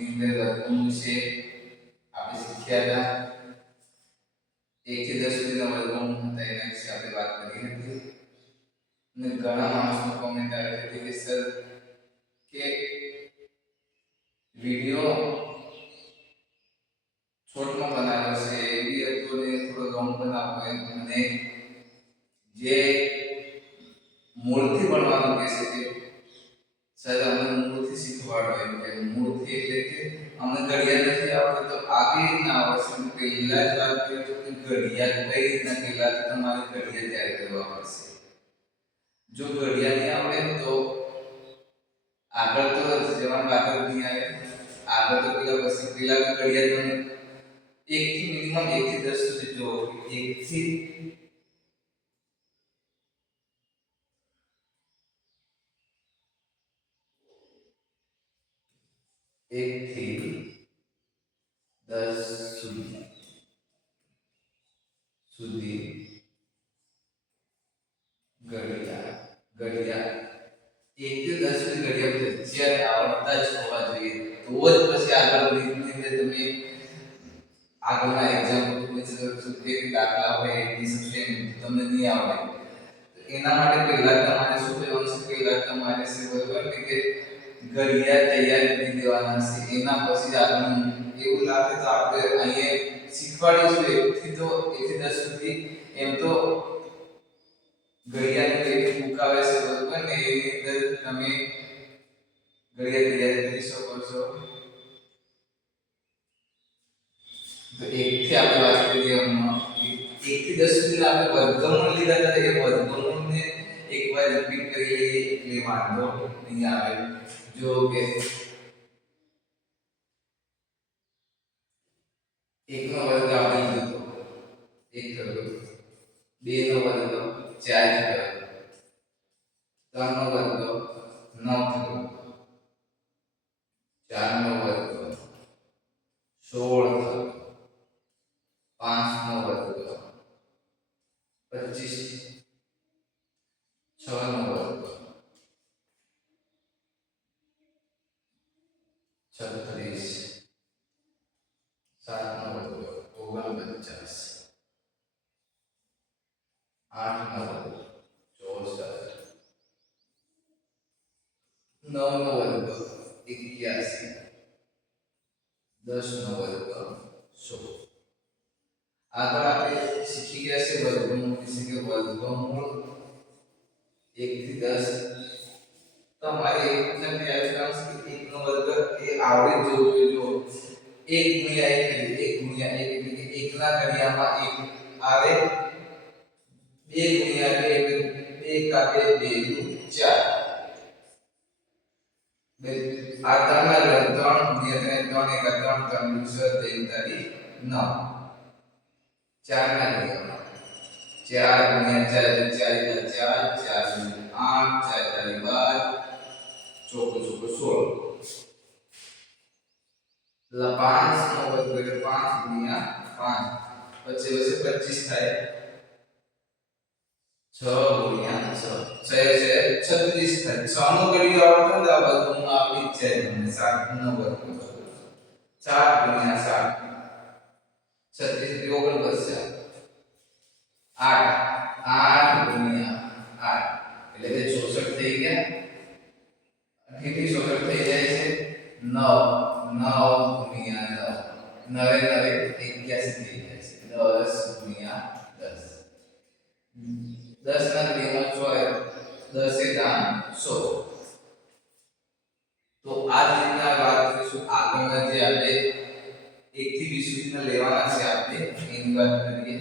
એની અંદર વર્ગમૂળ વિશે આપણે શીખ્યા હતા. 1 થી 10 સુધીના વર્ગમૂળ હતા એના વિશે આપણે વાત કરી હતી. અને ઘણા માણસનો કોમેન્ટ આવી હતી કે સર કે વિડિયો શોર્ટમાં બનાવ્યો છે એવી હતો ને થોડો લોંગ બનાવો અને જે મૂળથી ભણવાનું કહે છે કે સર અમને મૂળથી શીખવાડો એમ કે મૂળથી એટલે કે અમને ઘડિયાળ નથી આવડતું તો આવી રીતના આવડશે. પહેલા જ વાત કરીએ તો કે ઘડિયાળ કઈ રીતના પહેલાથી તમારે ઘડિયાળ તૈયાર કરવા પડશે. જો ઘડિયાળ નહીં આવડે તો આગળ તો જવાનું આગળ નહીં આવે. આગળ તો પેલા ઘડિયાળ તમે 1 થી મિનિમમ 1 થી 10 સુધી જો 1 થી 10 સુધી ઘડિયાળ 1 થી 10 સુધી ઘડિયાળ જ્યારે આવડતા જ હોવા જોઈએ તો જ પછી આગળ ધીરે તમે આગળના એક્ઝામ કે દાખલા હોય એની સબ્જેક્ટ તમને નહીં આવડે તો એના માટે પહેલા તમારે શું કરવાનું છે? પહેલા તમારે છે બરોબર કે ઘડિયાળ તૈયાર કરી દેવાના છે. એના પછી આગળ એવું લાગે તો આપણે અહીંયા શીખવાડીશું 1 થી 10 સુધી. એમ તો ઘડિયાળની એક બુક આવે છે બરોબર ને એની અંદર તમે ઘડિયાળ તૈયાર કરી શકો છો. તો 1 થી આપણે વાત કરીએ 1 થી 10 સુધી આપણે વર્ગમૂળ લીધા હતા. એ વર્ગમૂળને એકવાર રિપીટ કરી લઈએ એટલે વાંધો નહીં આવે. જો કે 1 નો વર્ગ આપણે લીધો 1 થયો, 2 નો વર્ગ 4 થયો, 3 નો વર્ગ 9 થયો, 4 નો વર્ગ 16 થયો, 5 નો વર્ગ 25, 6 નો વર્ગ 36, 7 નો વર્ગ 49, 8 નો વર્ગ 64, 9 નો વર્ગ 81, 10 નો વર્ગ 16. આગળ આપણે શીખી ગયા છે વર્ગમૂળ વિશે કે વર્ગમૂળ 1 થી 10 તમારે એક વખત યાદ રાખવાનું છે કે 1 નો વર્ગ એ આવડી જવું જોઈએ. જો 1 ગુણ્યા 1 એટલે કે 1 ના ઘડિયામાં 1 આવે, 2 ગુણ્યા 2 એટલે 2 કાપે 2 નું 4. આ 3 ના ઘડિયા 3 ગુણ્યા 3 1 3 3 6 9. 4 ના ઘડિયામાં 4 ગુણ્યા 4 4 4 8 4 12 ચોકો 16. 5 નો વર્ગ એટલે 5 ગુણ્યા 5 પછી 25 થાય. 6 ગુણ્યા 6 36 થાય. 6 નો ઘડિયો આવડતો ને આ વર્ગમૂળ આપી જ છે તમને. 7 નો વર્ગ 7 ગુણ્યા 7 36 39 8 8 ગુણ્યા 8 એટલે કે 64 થઈ ગયા. કેટલી 64 થઈ જાય છે? 9 9 ગુણ્યા 9 9 81 થઈ જાય છે. 10 ગુણ્યા 10 10 ના ઘડિયામાં 10 એ દાન 100. તો આ રીતના વાત કરીશું. આગળના જે આપણે 1 થી 20 સુધીના લેવાના છે આપણે એની વાત કરીએ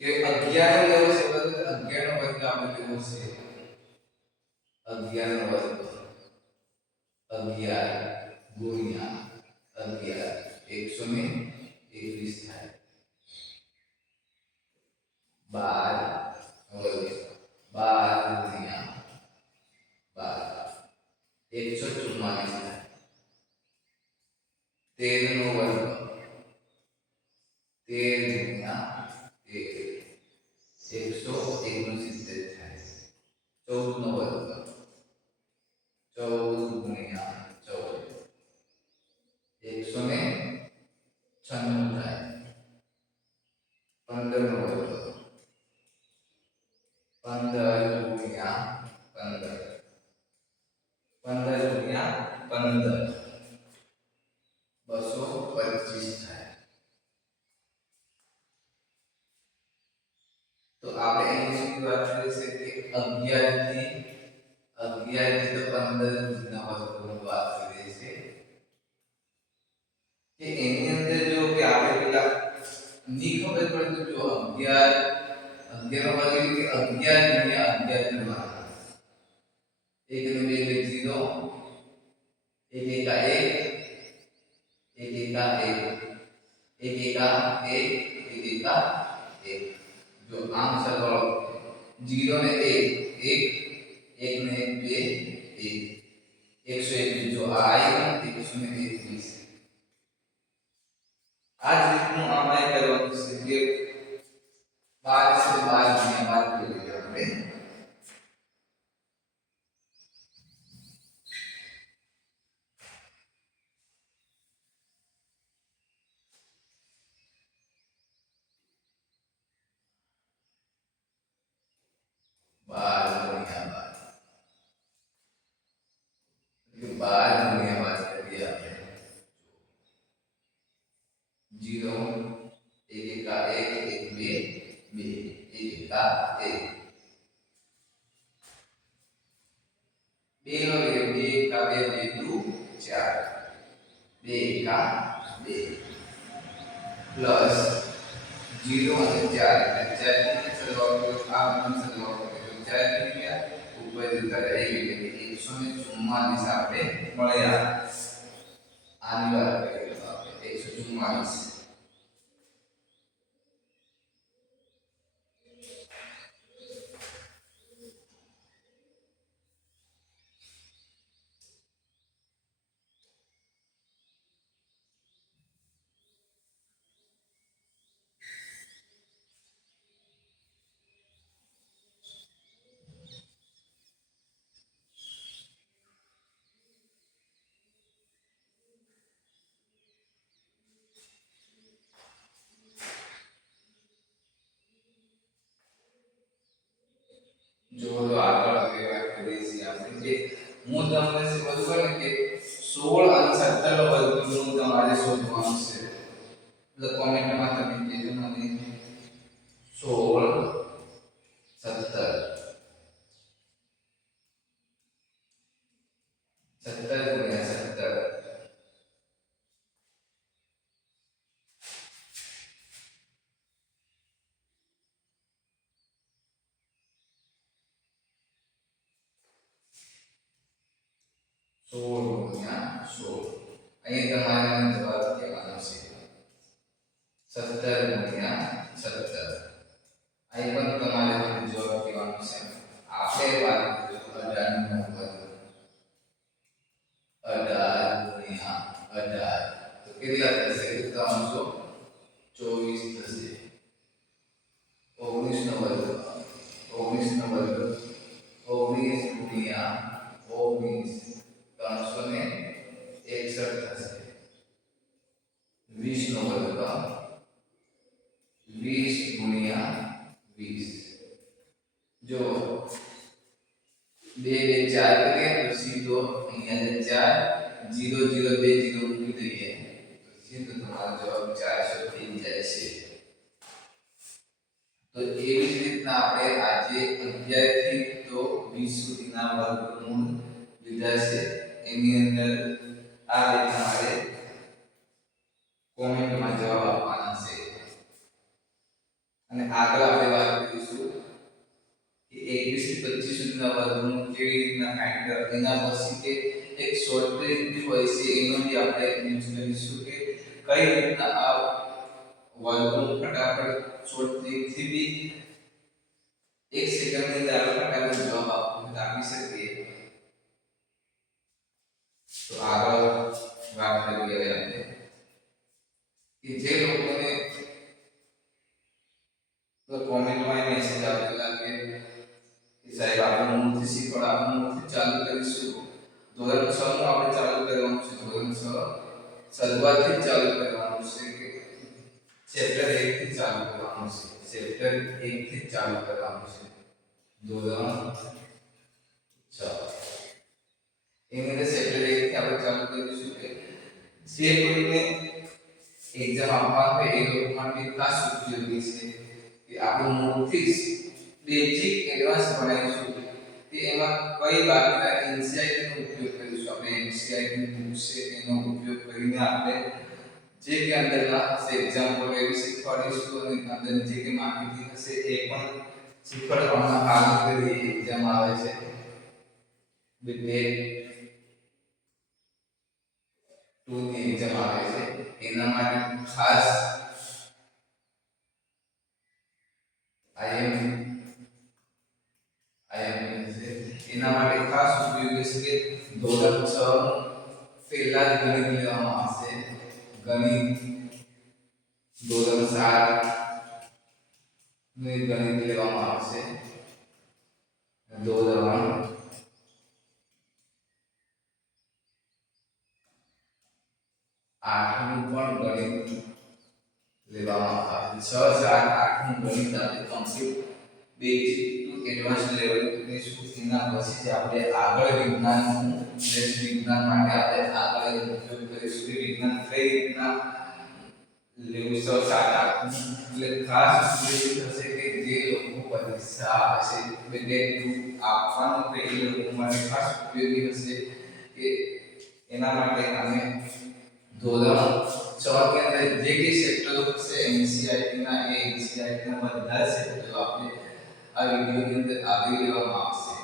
કે 11 નો લેવો છે. 11 નો વર્ગ આપણે લેવો છે 11 નો વર્ગ 11 ગુણ્યા 11 121 થાય. 12 વર્ગ 12 ગુણ્યા 12 144 થાય. 13 નો વર્ગ 13 ગુણ્યા 169 થાય. 14 નો વર્ગ 14 15 ગુણ્યા 15 225 થાય. તો આપણે એની શું વાત કરી છે કે 11 થી તો 15 ના વર્ગમૂળ વાત કરીએ છીએ કે એની અંદર જો કે આપણે પેલા ની ખબર પડે તો જો 11 નો વર્ગ એટલે કે 11 ગુણ્યા 11 કરવાના. 1 ને 2 એટલે 0, 1 એકા 1, 1 એકા 1, 1 એકા 1, 1 એકા 1. जो आम सरवाळो 0 ने 1 1 1 ने 2 1 121 जो आ आएगा 121. आज રીતનું આમાં કરવાનું છે કે 12 से 12 ને 12 કરી લઈએ આપણે. प्लस 0 અને 4 એટલે 4 ને સરવાળો આ બંને સરવાળો કરે તો 4 થઈ ગયા ઉપર જતા રહ્યા એટલે 144 આપણે મળ્યા. આની વાત કરીએ તો આપણે 144 जो આગળ આપણે વાત કરીએ છીએ આપણે કે હું તમને શું કહું ને કે 16 અને 17 નો વર્ગમૂળ તમારે શોધવાનું છે. એટલે કોમેન્ટમાં તમે કહેજો મને 16 17 ગુણ્યા 17 16 ગુણ્યા 16 અહીં તમારે જવાબ કહેવાનો છે 17 ગુણ્યા 17 અહીં પણ તમારે મને જવાબ કહેવાનો છે. આપણે વાત કરીશું 18 નો વર્ગ 18 ગુણ્યા 18 તો કેટલા થશે 324 થશે. 19 નો વર્ગ 19 નો વર્ગ 19 ગુણ્યા 19 361 થશે. 20 નો વર્ગ 20 ગુણ્યા 20 જો 2 2 4 કરીએ તો સીધો અહીંયા 4 0 0 2 0 મૂકી દઈએ તો સીધો તમારો જવાબ 400 થઈ જાય છે. તો એવી જ રીતના આપણે આજે 11 થી તો 20 સુધીના વર્ગમૂળ લીધા છે. એની અંદર આ રીતે તમારે કોમેન્ટમાં જવાબ આપવાના છે. અને આગળ આપણે વાત કરીશું કે 21 થી 25 સુધીના વર્ગમૂળ કેવી રીતના ફાઇન્ડ કરવા એના પછી કે એક શોર્ટ ટ્રીક હોય છે એનો બી આપણે યુઝ કરીશું કે કઈ રીતના આ વર્ગમૂળ ફટાફટ શોર્ટ ટ્રીક થી બી 1 સેકન્ડની અંદર ફટાફટ જવાબ આપી શકીએ. તો આગળ વાત કરીએ આપણે કે જે લોકોને તો કોમેન્ટમાં મેસેજ આપેલા કે સાહેબ આપણે મૂળથી શીખવાડ આપણે મૂળથી ચાલુ કરીશું. ધોરણ 6 નું આપણે ચાલુ કરવાનું છે. ધોરણ 6 શરૂઆતથી ચાલુ કરવાનું છે કે ચેપ્ટર 1 થી ચાલુ કરવાનું છે. ચેપ્ટર 1 થી ચાલુ કરવાનું છે. ધોરણ એની અંદર ચેપ્ટર 1 થી આપણે ચાલુ કરીશું કે જે કોઈને એક્ઝામ આપવા હોય એ લોકો માટે ખાસ ઉપયોગી છે કે આપણે મૂળથી બેઝિક એડવાન્સ ભણાવીશું કે એમાં કઈ બાબતના એનસીઆરટી નો ઉપયોગ કરીશું. આપણે એનસીઆરટી બુક છે એનો ઉપયોગ કરીને આપણે જે કે અંદરના એક્ઝામ્પલ એવી શીખવાડીશું અને અંદર જે કે માહિતી હશે એ પણ શીખવાડવામાં આવી કરી એક્ઝામ આવે છે. બીટેક 2 ની એક્ઝામ આવે છે એના માટે ખાસ આઈએમ છે એના માટે ખાસ ઉપયોગી છે કે ધોરણ 6 પહેલા જ ગણિત લેવામાં આવશે. ગણિત ધોરણ 7 નું ગણિત લેવામાં આવશે. ધોરણ 8 નું પણ ગણિત લેવામાં આવે. 6, 7, 8 નું ગણિત આપણે complete basic to advance level ની એના પછી આપણે આગળ વિજ્ઞાન માટે આપણે આગળ ઉપયોગ કરીશું. વિજ્ઞાન કઈ રીતના લેવું 6, 7, 8 એટલે ખાસ ઉપયોગી થશે કે જે લોકો પરીક્ષા આપશે બેટેક આપવાનું તો એ લોકો માટે ખાસ ઉપયોગી હશે કે એના માટે અમે ધોરણ 6 ની અંદર જે કે ચેપ્ટરો છે એનસીઆરટી ના એ એનસીઆરટી ના બધા ચેપ્ટરો આપણે આ વિડિયોની અંદર આવરી લેવામાં આવશે.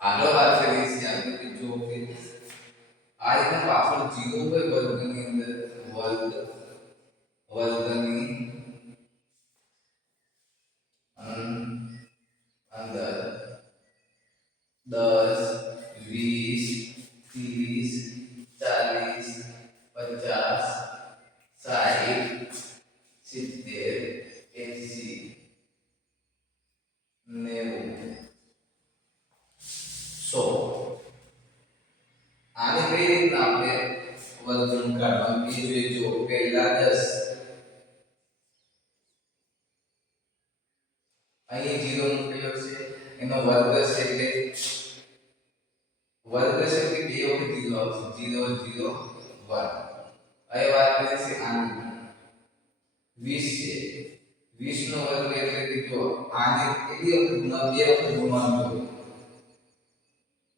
આગળ વાત કરીએ છીએ આપણે કે જો કે આ રીતના પાછળ 0 હોય વર્ગની અંદર વર્ગની અંદર 10, 20, 30, 40, 50, 60, 70, 80, 90, 100 આને કઈ રીતના આપણે વર્ગમૂળ કાઢવાનું એ જોઈએ. જો પહેલા 10 અહીં 0 મૂકેલો છે એનો વર્ગ છે એટલે વર્ગ છે કે બે વખત 0 આવશે 0 0 1. હવે વાત કરીએ છે આની 20 છે 20 નો વર્ગ એટલે કે જો આને કેટલી વખત બે વખત ગુણવાનું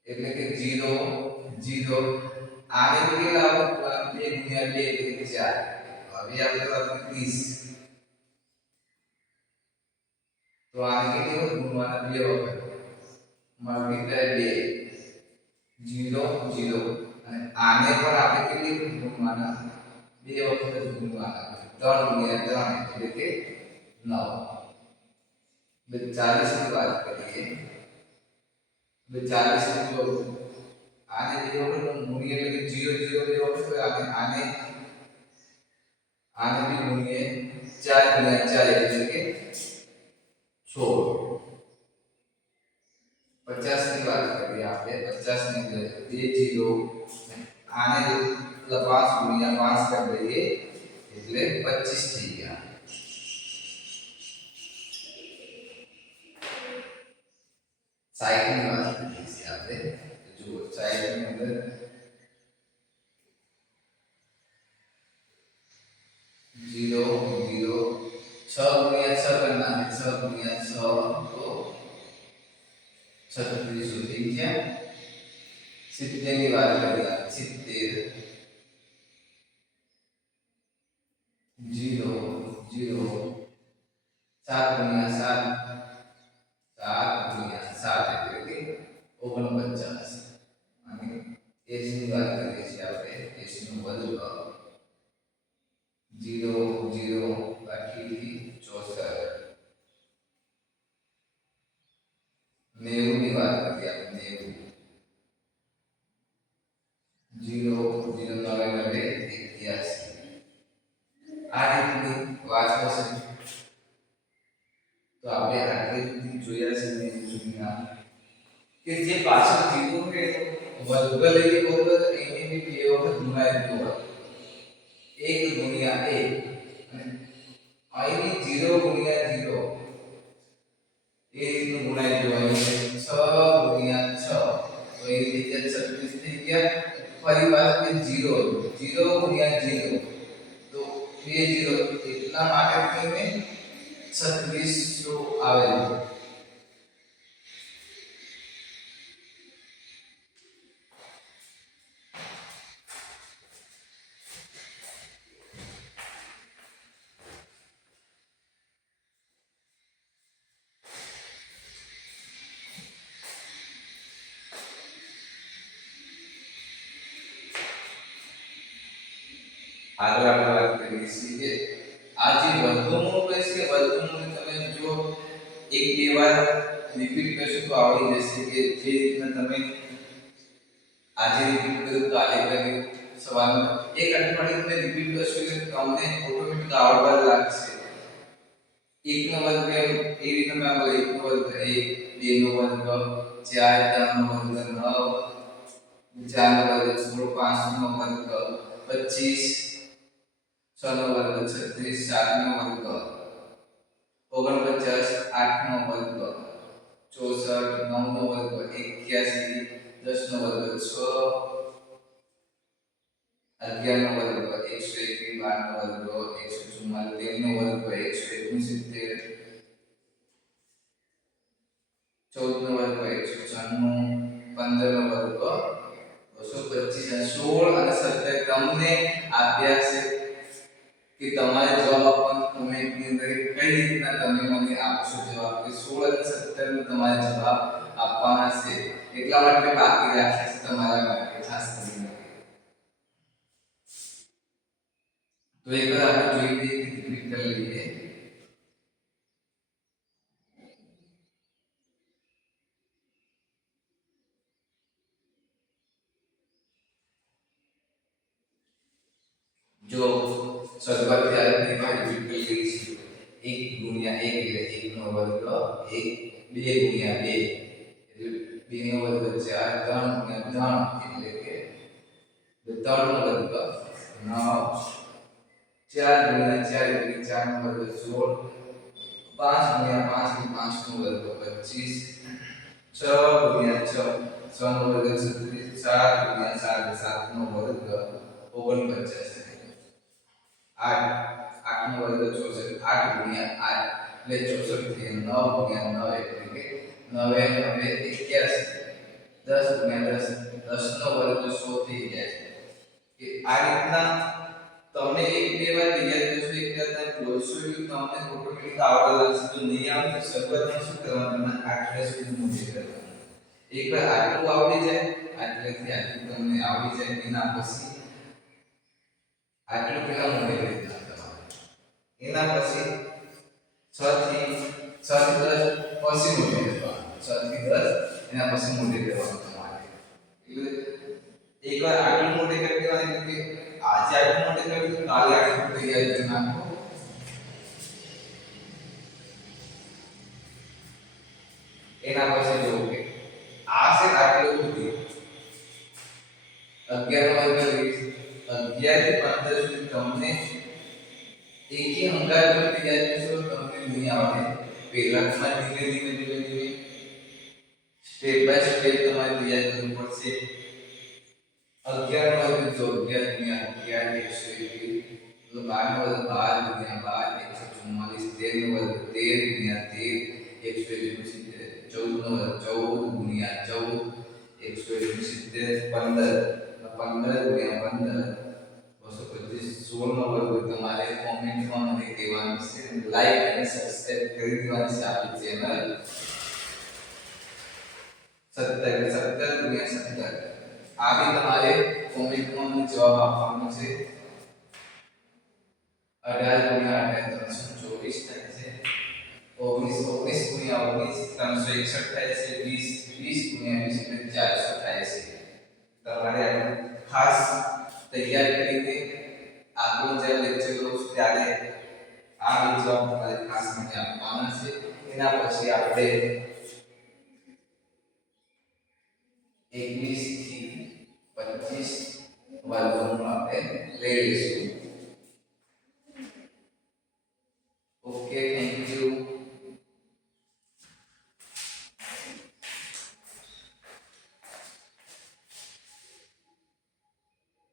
એટલે કે 0 0 આને કેટલા વખત 2 ગુણ્યા 2 એટલે કે 4. હવે આપણે વાત 30 તો આને કેટલી વખત ગુણવાના બે વખત મલ્ટીપ્લાય 2 0 0 અને આને પણ આપણે કેટલી વખત ગુણવાના બે વખત જ ગુણવાના 3 ગુણ્યા 3 એટલે કે 9. 40 ની વાત કરીએ 40 ની જો આને બે વખત ગુણીએ એટલે કે 0 0 બે વખત આને આને બી ગુણીએ 4 ગુણ્યા 4 એટલે કે 16. 50 ની વાત કરીએ આપણે 50 ની અંદર 2 0 આને 5 ગુણ્યા 5 કરી દઈએ એટલે 25 થઈ ગયા. 60 ની વાત કરીએ છીએ આપણે જો 60 ની અંદર 0 0 6 ગુણ્યા 6 કરના 6 ગુણ્યા 6 તો 36 થઈ ગયા. 70 ની વાત કરીએ 70 0 0 7 ગુણ્યા 7 7 ગુણ્યા 7 એટલે કે 49. અને 80 ની વાત કરીએ છીએ આપણે 80 નો વર્ગ 0 0 બાકી 64. 90 ની વાત કરીએ આપણે 90 0 0 9 81. આ રીતની વાત હશે તો આપણે આટલી સુધી જોયા છે ને જુના કે જે પાછળ 0 હોય વર્ગ લઈએ બરોબર એને બી બે વખત ગુણાય દીધો હોય 1 ગુણ્યા 1 અહીં 0 ગુણ્યા 0 એ રીતનું ગુણાઈ જવાનું છે 6 ગુણ્યા 6 તો એ રીતે 36 થઈ ગયા ફરી પાછું 0 0 ગુણ્યા 0 તો 2 0 એટલા માટે તમને 3600 આવે છે આગળ આપણે વાત કરીએ છીએ કે આ જે વર્ગમૂળ છે વર્ગમૂળ તમે જો એક બે વાર રિપીટ કરશો તો આવડી જશે કે જે રીતના તમે આજે રિપીટ કર્યું કાલે કર્યું સવારમાં એક અઠવાડિયું તમે રિપીટ કરશો કે તમને ઓટોમેટિક આવડવા લાગશે એકનો વર્ગ એ રીતે તમે આગળ એકનો વર્ગ 1 2 નો વર્ગ 4 3 નો વર્ગ 9 4 નો વર્ગ 16 5 નો વર્ગ 25 6 નો વર્ગ 36 7 નો વર્ગ 49 8 નો વર્ગ 64 9 નો વર્ગ 81 10 નો વર્ગ 6 11 નો વર્ગ 121 12 નો વર્ગ 144 13 નો વર્ગ 169 14 નો વર્ગ 196 15 નો વર્ગ 225 16 અને 17 તમને આપ્યા છે કે તમારે જવાબ આપવાનો કમેન્ટની અંદર કઈ રીતના તમે મને આપશો જવાબ કે 16 અને 17 નો તમારે જવાબ આપવાના છે એટલા માટે બાકી રાખ્યા છે તમારા માટે ખાસ કરીને તો એકવાર આપણે જોઈ લઈએ કે રિપીટ કરી લઈએ जो શરૂઆત ત્યારે એકવાર રિપીટ કરી લઈએ છીએ 1 ગુણ્યા 1 એટલે 1 નો વર્ગ 1 2 ગુણ્યા 2 એટલે 2 નો વર્ગ 4 3 ગુણ્યા 3 એટલે કે 3 નો વર્ગ 9 4 ગુણ્યા 4 એટલે 4 નો વર્ગ 16 5 ગુણ્યા 5 એટલે 5 નો વર્ગ 25 6 ગુણ્યા 6 6 નો વર્ગ 36 7 ગુણ્યા 7 7 નો વર્ગ 49 8 8 નો વર્ગ 64 8 ગુણ્યા 8 એટલે 64 થી 9 ગુણ્યા 9 એટલે કે 9 હવે 81 10 ગુણ્યા 10 10 નો વર્ગ 100 થઈ જાય છે કે આ રીતના તમને એક બે વાર તૈયાર કરશો એક વાર તમે બોલશો એટલે તમને ઓટોમેટિક આવડવા લાગશે તો નહીં આવે તો શરૂઆતમાં શું કરવાનું તમને આટલા સુધી મોટી કરવાનું એકવાર આટલું આવડી જાય આટલેથી આટલું તમને આવડી જાય એના પછી આટલું પેલા મોટે કરી દેવાનું એના પછી 6 થી 10 પછી મોટે કરવાનું 6 થી 10 એના પછી મોટે કરવાનું તમારે એટલે એકવાર આટલું મોટે કરી દેવાનું એટલે કે આજે આટલું મોટે કરી દીધું કાલે આટલું તૈયાર કરી નાખો એના પછી જો કે આ છે આટલું સુધી 11 નો વર્ગ 11 થી 15 સુધી તમને એકી અંગાર પર તૈયાર કરશો તમને નહીં આવડે પહેલા તમારે ધીમે ધીમે સ્ટેપ બાય સ્ટેપ તમારે તૈયાર કરવું પડશે 11 નો વર્ગ જો 11 ગુણ્યા 11 121 તો 12 નો વર્ગ 12 ગુણ્યા 12 144 13 નો વર્ગ 13 ગુણ્યા 13 179 14 નો વર્ગ 14 ગુણ્યા 14 179 15 ગુણ્યા 15 225 16 નો વર્ગ તમારે કોમેન્ટમાં મને કહેવાનું છે લાઈક અને સબસ્ક્રાઇબ કરી દેવાની છે આપણી ચેનલ 17 ગુણ્યા 17 આ બી તમારે કોમેન્ટમાં મને જવાબ આપવાનો છે 18 ગુણ્યા 18 324 થાય છે 19 ગુણ્યા 19 361 થાય છે 20 ગુણ્યા 20 એટલે 400 થાય છે તમારે ખાસ તૈયાર કરીને આગળ જે લેક્ચર લઉં છું ત્યારે આ બી જવાબ તમારે ખાસ મને આપવાના છે એના પછી આપણે 21 થી 25 વર્ગમૂળ આપણે લઈ લઈશું ઓકે